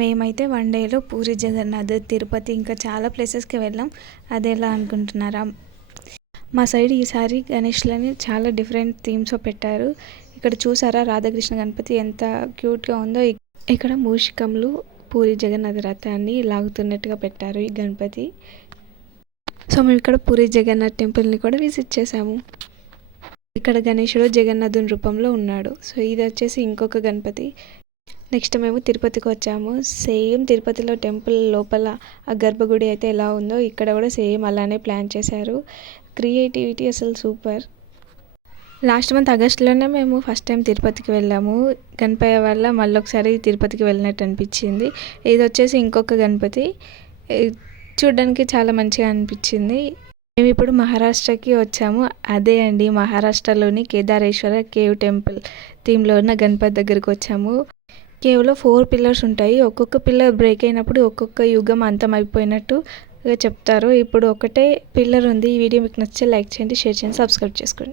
మేమైతే వన్ డేలో పూరి జగన్నాథ్ తిరుపతి ఇంకా చాలా ప్లేసెస్కి వెళ్ళాం. అది ఎలా అనుకుంటున్నారా? మా సైడ్ ఈసారి గణేష్లని చాలా డిఫరెంట్ థీమ్స్లో పెట్టారు. ఇక్కడ చూసారా రాధాకృష్ణ గణపతి ఎంత క్యూట్గా ఉందో? ఇక్కడ మూషికంలు పూరి జగన్నాథ రథాన్ని లాగుతున్నట్టుగా పెట్టారు ఈ గణపతి. సో మేము ఇక్కడ పూరి జగన్నాథ్ టెంపుల్ని కూడా విజిట్ చేసాము. ఇక్కడ గణేశుడు జగన్నాథుని రూపంలో ఉన్నాడు. సో ఇది వచ్చేసి ఇంకొక గణపతి. నెక్స్ట్ మేము తిరుపతికి వచ్చాము. సేమ్ తిరుపతిలో టెంపుల్ లోపల ఆ గర్భగుడి అయితే ఎలా ఉందో ఇక్కడ కూడా సేమ్ అలానే ప్లాన్ చేశారు. క్రియేటివిటీ అసలు సూపర్. లాస్ట్ మంత్ ఆగస్టులోనే మేము ఫస్ట్ టైం తిరుపతికి వెళ్ళాము. గణపయ్య వల్ల మళ్ళీ ఒకసారి తిరుపతికి వెళ్ళినట్టు అనిపించింది. ఇది వచ్చేసి ఇంకొక గణపతి. చూడడానికి చాలా మంచిగా అనిపించింది. మేము ఇప్పుడు మహారాష్ట్రకి వచ్చాము. అదే అండి మహారాష్ట్రలోని కేదారేశ్వర కేవ్ టెంపుల్ థీమ్లో ఉన్న గణపతి దగ్గరికి వచ్చాము. కేవలం ఫోర్ పిల్లర్స్ ఉంటాయి. ఒక్కొక్క పిల్లర్ బ్రేక్ అయినప్పుడు ఒక్కొక్క యుగం అంతం అయిపోయినట్టు చెప్తారు. ఇప్పుడు ఒకటే పిల్లర్ ఉంది. ఈ వీడియో మీకు నచ్చితే లైక్ చేయండి షేర్ చేయండి సబ్స్క్రైబ్ చేసుకోండి.